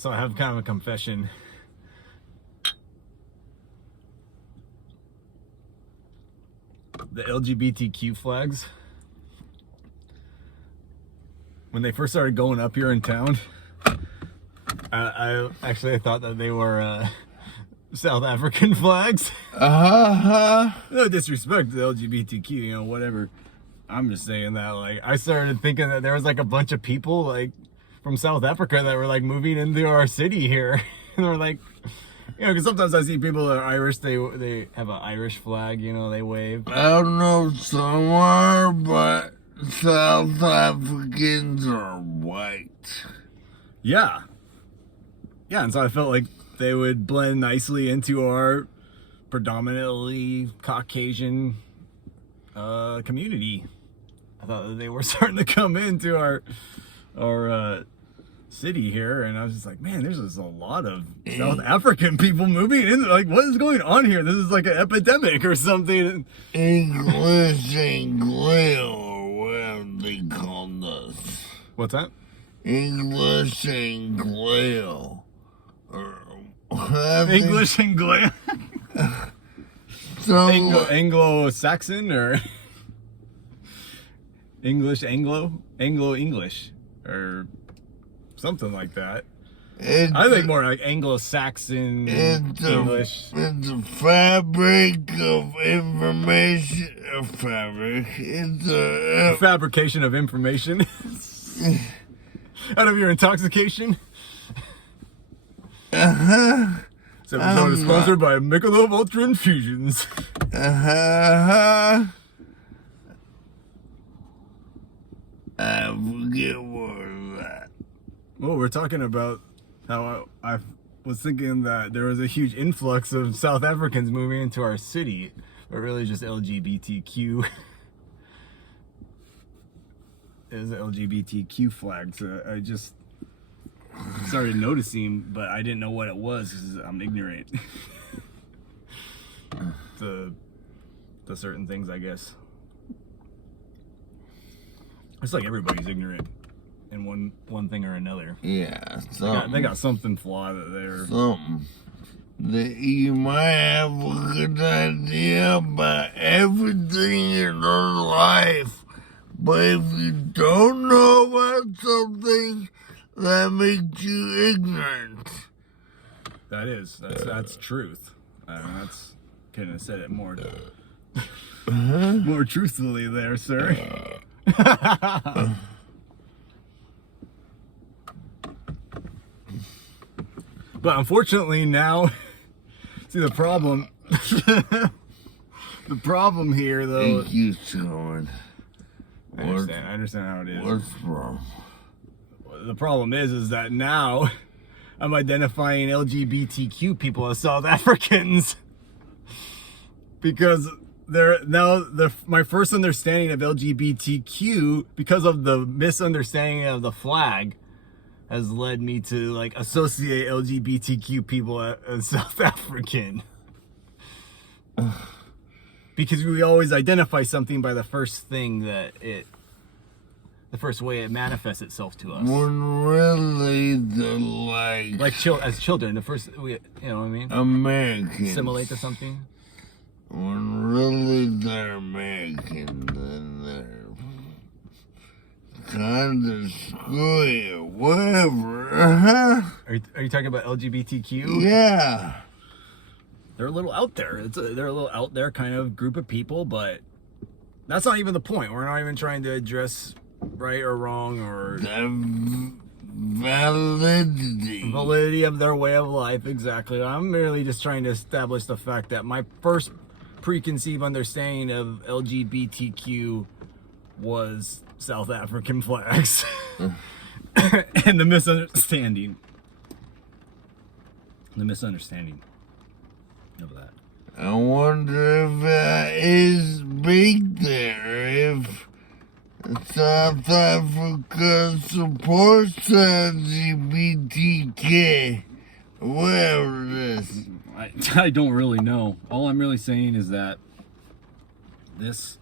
So I have kind of a confession. The LGBTQ flags, when they first started going up here in town, I actually thought that they were South African flags. No disrespect to the LGBTQ, you know, whatever. I'm just saying that, like, I started thinking that there was like a bunch of people like from South Africa that were like moving into our city here, and they're like, you know, because sometimes I see people that are Irish, they have an Irish flag, you know, they wave. I don't know somewhere, but South Africans are white. Yeah. Yeah, and so I felt like they would blend nicely into our predominantly Caucasian community. I thought that they were starting to come into our city here, and I was just like, man, there's just a lot of South African people moving in. Like, what is going on here? This is like an epidemic or something. English Anglo, or whatever they call us. What's that? English Anglo. English Anglo. Anglo-Saxon or English Anglo-English or something like that. I think more like Anglo-Saxon English. It's a fabric of information. A fabric. It's a fabrication of information out of your intoxication. This episode is sponsored by Michelob Ultra Infusions. I forget what was that. Well, we're talking about how I was thinking that there was a huge influx of South Africans moving into our city, but really just LGBTQ. It was an LGBTQ flag, so I just started noticing, but I didn't know what it was because I'm ignorant to certain things, I guess. It's like everybody's ignorant in one thing or another. Yeah, they got something flawed that they're something that you might have a good idea about everything in your life, but if you don't know about something, that makes you ignorant. That's truth. That's couldn't have said it more more truthfully there, sir. But unfortunately now, see the problem. The problem here, though. Thank you, Sean. I understand how it is. What's wrong? The problem is that now I'm identifying LGBTQ people as South Africans because my first understanding of LGBTQ, because of the misunderstanding of the flag, has led me to like associate LGBTQ people as South African. Because we always identify something by the first thing the first way it manifests itself to us. When really as children, the first, you know what I mean? Americans. Assimilate to something. When really they're American, then they're kind of screwy or whatever. Are you talking about LGBTQ? Yeah. They're a little out there. They're a little out there kind of group of people, but that's not even the point. We're not even trying to address right or wrong or the validity of their way of life. Exactly. I'm merely just trying to establish the fact that my first preconceived understanding of LGBTQ was South African flags and the misunderstanding of that. I wonder if that is big there, if South Africa supports LGBTQ, whatever it is. I don't really know. All I'm really saying is that this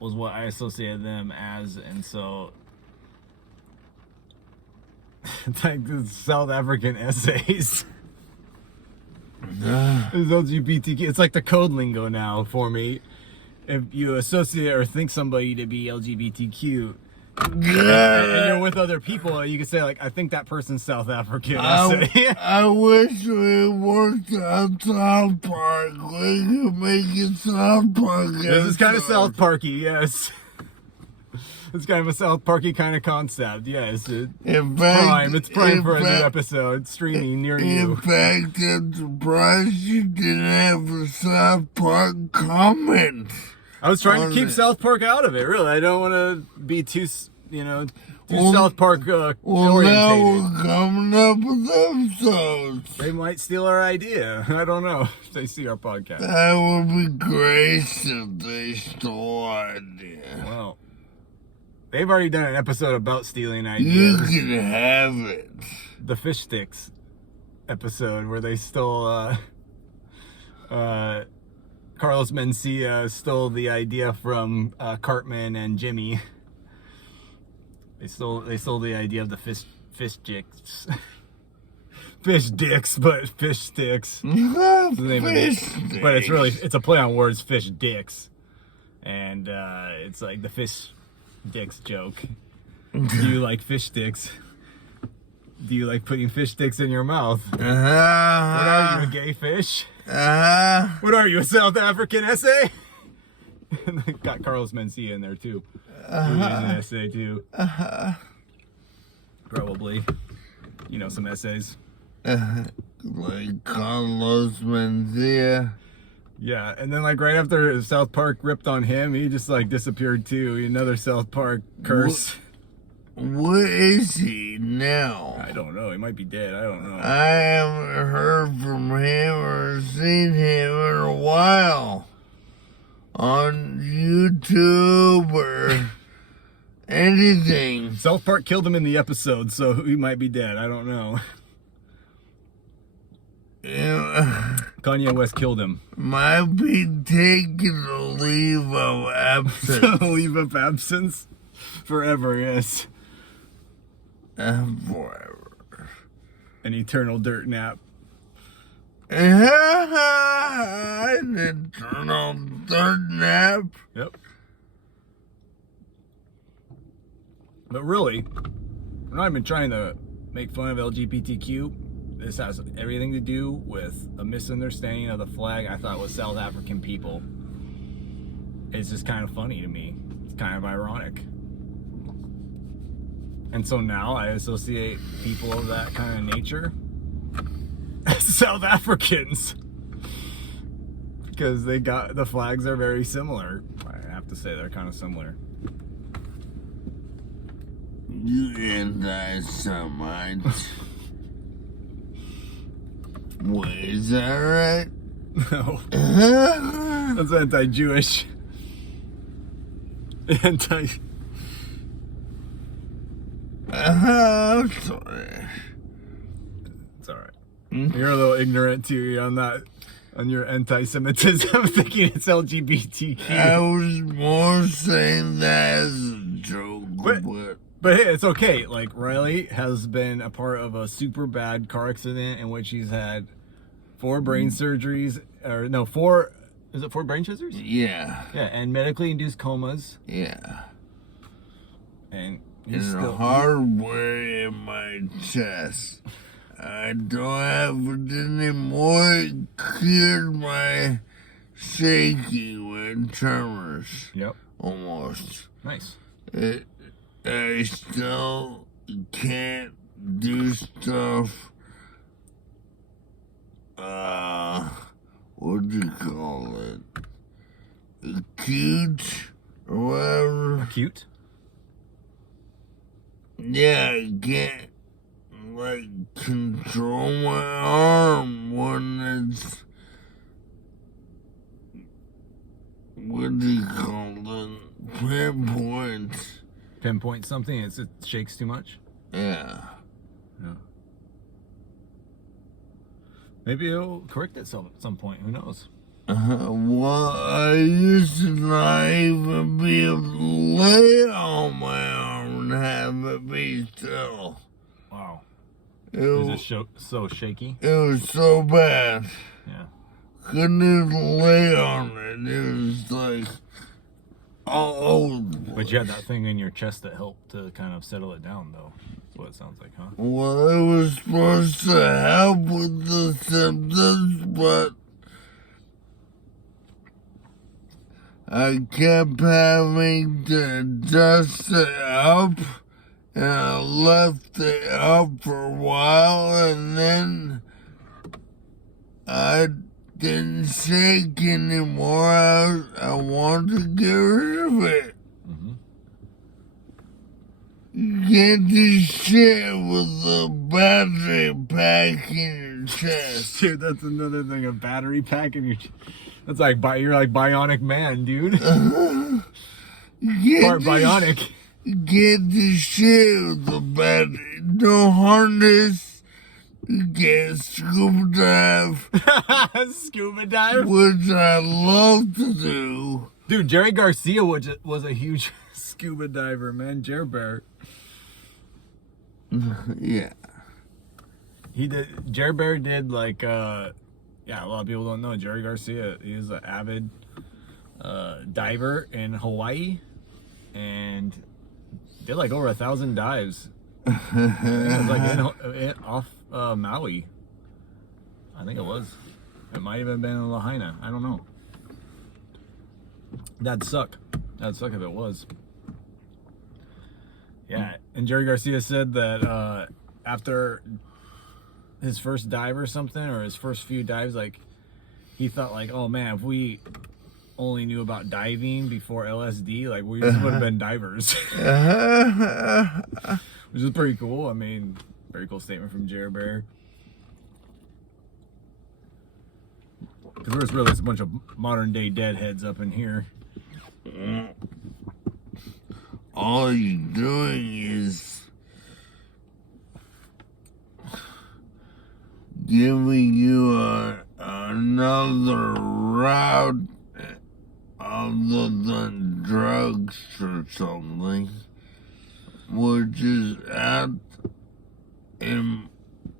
was what I associated them as, and so It's like the South African essays. It's LGBTQ. It's like the code lingo now for me. If you associate or think somebody to be LGBTQ, and you're with other people, you can say like, I think that person's South African. I wish we worked on South Park. We could make it South Park. This is kind of South Parky, yes. It's kind of a South Parky kind of concept, yes. It's prime for a new episode, streaming near you. In fact, I'm surprised you didn't have a South Park comment. I was trying to keep South Park out of it, really. I don't want to be too South Park orientated. Well, now we're coming up with episodes. They might steal our idea. I don't know if they see our podcast. That would be great if they stole our idea. Well, they've already done an episode about stealing ideas. You can have it. The Fish Sticks episode where they stole Carlos Mencia stole the idea from Cartman and Jimmy. They stole the idea of the fish dicks. Fish dicks, but fish sticks. But it's a play on words, fish dicks. And it's like the fish dicks joke. Do you like fish sticks? Do you like putting fish sticks in your mouth? What are you, a gay fish? What are you, a South African essay? And they got Carlos Mencia in there too. An essay too. Probably. You know, some essays. Like Carlos Mencia. Yeah, and then like right after South Park ripped on him, he just like disappeared too. Another South Park curse. What is he now? I don't know. He might be dead. I don't know. I haven't heard from him or seen him in a while. On YouTube or anything. South Park killed him in the episode, so he might be dead. I don't know. Kanye West killed him. Might be taking a leave of absence. Leave of absence? Forever, yes. Forever. An eternal dirt nap. An eternal dirt nap. Yep. But really, we're not even trying to make fun of LGBTQ. This has everything to do with a misunderstanding of the flag I thought was South African people. It's just kind of funny to me. It's kind of ironic. And so now I associate people of that kind of nature as South Africans. Because the flags are very similar. I have to say they're kind of similar. You anti-Semite. Wait, is that right? No. That's anti-Jewish. Sorry. It's alright. You're a little ignorant too on your anti-Semitism, thinking it's LGBTQ. I was more saying that as a joke, but hey, it's okay. Like, Riley has been a part of a super bad car accident in which he's had 4 brain surgeries, is it 4 brain surgeries? Yeah. Yeah, and medically induced comas. Yeah. And there's a hardware in my chest. I don't have it anymore. It cured my shaking with tremors. Yep. Almost. Nice. I still can't do stuff. What do you call it? Acute or whatever. Acute? Yeah, I can't control my arm when it's, what do you call it? Pinpoint something? It shakes too much? Yeah. Maybe it'll correct itself at some point. Who knows? Well, I used to not even be able to lay on my arm and have it be still. Wow. Was it so shaky? It was so bad. Yeah. Couldn't even lay on it. It was like all over the place. But you had that thing in your chest that helped to kind of settle it down, though. That's what it sounds like, huh? Well, it was supposed to help with the symptoms, but I kept having to dust it up, and I left it up for a while, and then I didn't shake anymore. I wanted to get rid of it. You can't do shit with a battery pack in your chest. Dude, that's another thing. A battery pack in your that's like you're like Bionic Man, dude. Part bionic. You can't do shit with a battery. No harness. You can't scuba dive. Scuba dive? Which I love to do. Dude, Jerry Garcia was a huge scuba diver, man. Jer Bear. Yeah. Jer Bear did like a lot of people don't know Jerry Garcia. He was an avid diver in Hawaii and did like over 1,000 dives. It was like off Maui. I think it was. It might have been in Lahaina. I don't know. That'd suck. That'd suck if it was. Yeah, and Jerry Garcia said that after his first dive or something, or his first few dives, like he thought like, oh man, if we only knew about diving before LSD, like we just would have been divers. Which is pretty cool. I mean, very cool statement from Jer Bear. Because there's really a bunch of modern day deadheads up in here. All you're doing is giving you another route other than drugs or something, which is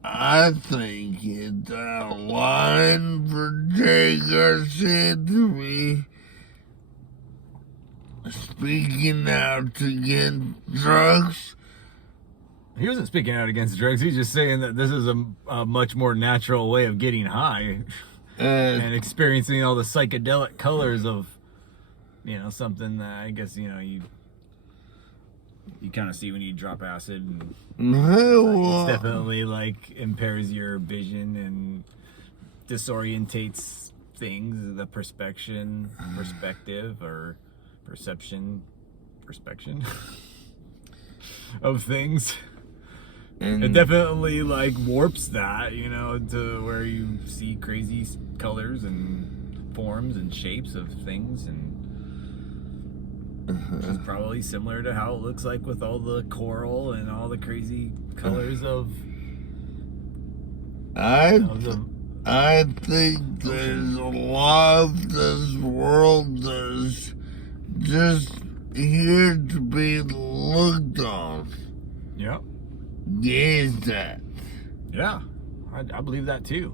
I think it's a line for Jay Garcia to be speaking out against drugs. He wasn't speaking out against drugs. He's just saying that this is a much more natural way of getting high and experiencing all the psychedelic colors of, something that I guess, you kind of see when you drop acid. And it's definitely like impairs your vision and disorientates things, the perspective or perception of things. And it definitely like warps that, to where you see crazy colors and forms and shapes of things, and it's probably similar to how it looks like with all the coral and all the crazy colors of I think there's a lot of this world that's just here to be looked on. Yeah. Gazed at. Yeah. I believe that too.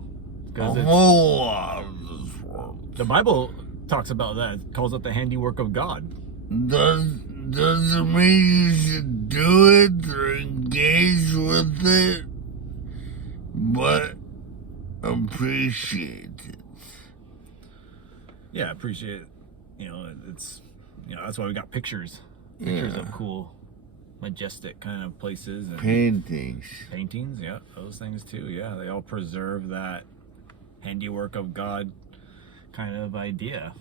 A whole lot of this world. The Bible talks about that. It calls it the handiwork of God. Doesn't mean you should do it or engage with it, but appreciate it. Yeah, appreciate it. It's that's why we got pictures of cool, majestic kind of places and paintings, yeah, those things too. Yeah, they all preserve that handiwork of God kind of idea.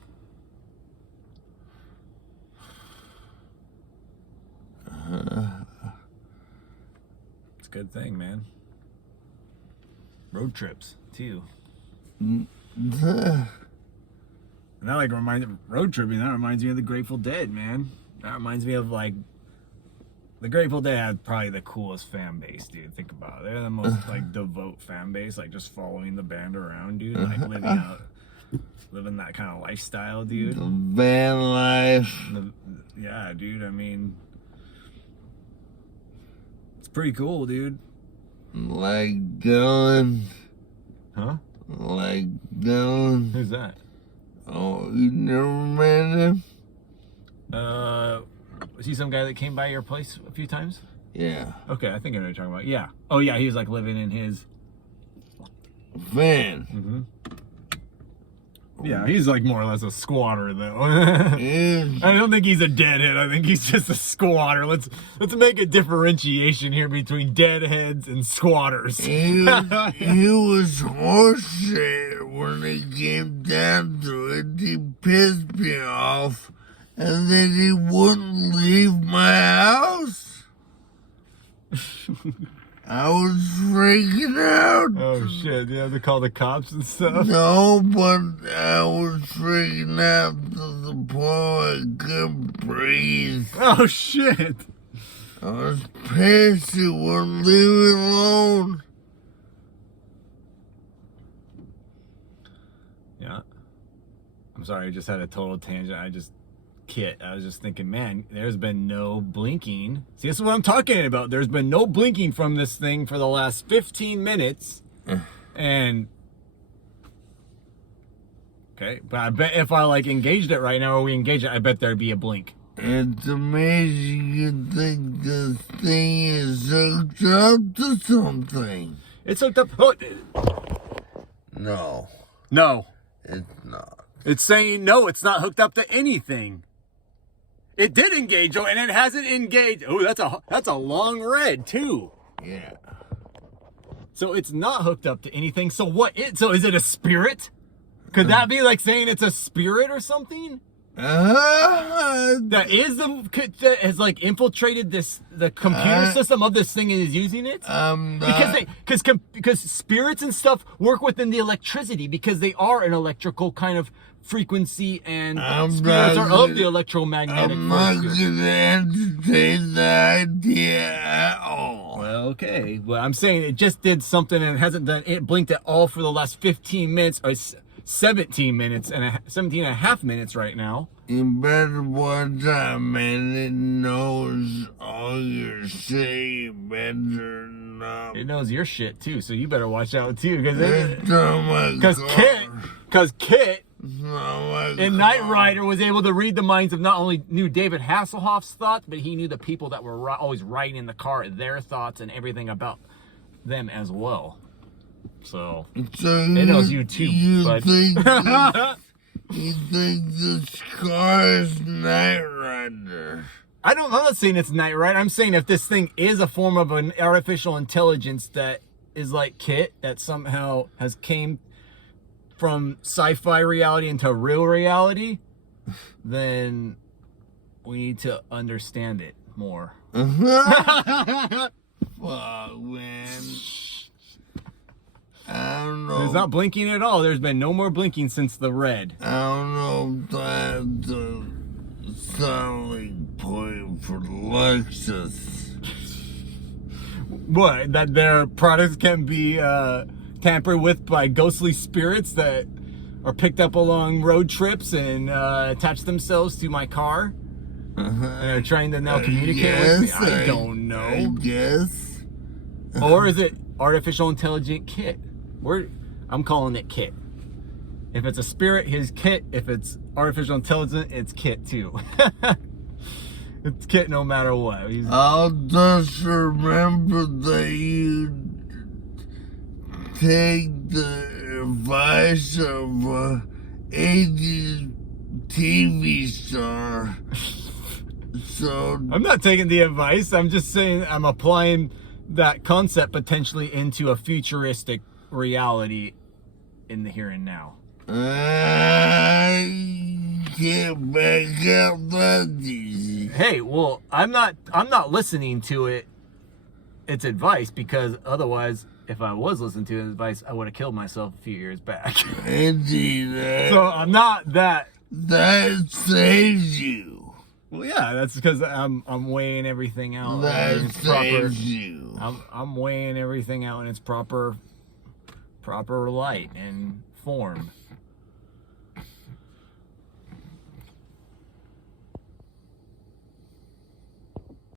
It's a good thing, man. Road trips too. And that road tripping. That reminds me of the Grateful Dead, man. That reminds me of like the Grateful Dead had probably the coolest fan base, dude. Think about it. They're the most like devout fan base, like just following the band around, dude. Like living that kind of lifestyle, dude. The van life. Yeah, dude. I mean, it's pretty cool, dude. Like Dylan. Huh? Like Dylan. Who's that? Oh, you never met him? Was he some guy that came by your place a few times? Yeah. Okay, I think I know what you're talking about. Yeah. Oh, yeah, he was like living in his van. Mm-hmm. Yeah, he's like more or less a squatter, though. I don't think he's a deadhead. I think he's just a squatter. Let's make a differentiation here between deadheads and squatters. He was horseshit when it came down to it. He pissed me off, and then he wouldn't leave my house. I was freaking out. Oh shit! You have to call the cops and stuff. No, but I was freaking out to the point I couldn't breathe. Oh shit! I was pissed he wouldn't leave me alone. Yeah. I'm sorry, I just had a total tangent. I was just thinking, man, there's been no blinking. See, this is what I'm talking about. There's been no blinking from this thing for the last 15 minutes. And okay, but I bet if I like engaged it right now or we engage it, I bet there'd be a blink. It's amazing you think this thing is hooked up to something. It's hooked up. Oh, No, no. it's not. It's saying no, it's not hooked up to anything. It did engage, though, and it hasn't engaged. Oh, that's a long red, too. Yeah. So it's not hooked up to anything. So so is it a spirit? Could that be like saying it's a spirit or something? That has like infiltrated the computer system of this thing and is using it? Because spirits and stuff work within the electricity because they are an electrical kind of frequency, and spirits are of the electromagnetic. I'm not gonna entertain the idea at all. Well, okay. Well, I'm saying it just did something and it hasn't done it blinked at all for the last 15 minutes or 17 minutes and 17 and a half minutes right now. You better watch out, man. It knows all your shit. You better not. It knows your shit too, so you better watch out too, because Kit in Knight Rider was able to read the minds of not only knew David Hasselhoff's thoughts, but he knew the people that were always riding in the car, their thoughts and everything about them as well. So it knows you too, bud. You think this car is Knight Rider? I'm not saying it's Knight Rider. I'm saying if this thing is a form of an artificial intelligence that is like Kit, that somehow has came from sci-fi reality into real reality, then we need to understand it more. Fuck, man. I don't know. It's not blinking at all. There's been no more blinking since the red. I don't know if that's a selling point for Lexus. What? That their products can be tampered with by ghostly spirits that are picked up along road trips and attach themselves to my car? And they're trying to now communicate with me? I don't know. I guess. Or is it artificial intelligent Kit? I'm calling it Kit. If it's a spirit, his Kit. If it's artificial intelligence, it's Kit too. It's Kit no matter what. I'll just remember that you take the advice of a 80s TV star. So I'm not taking the advice. I'm just saying I'm applying that concept potentially into a futuristic reality in the here and now. I can't back out that easy. Hey, well, I'm not listening to its advice, because otherwise, if I was listening to its advice, I would have killed myself a few years back. Indeed. So I'm not that. That saves you. Well, yeah, that's because I'm weighing everything out. That saves you. I'm weighing everything out in its proper light and form.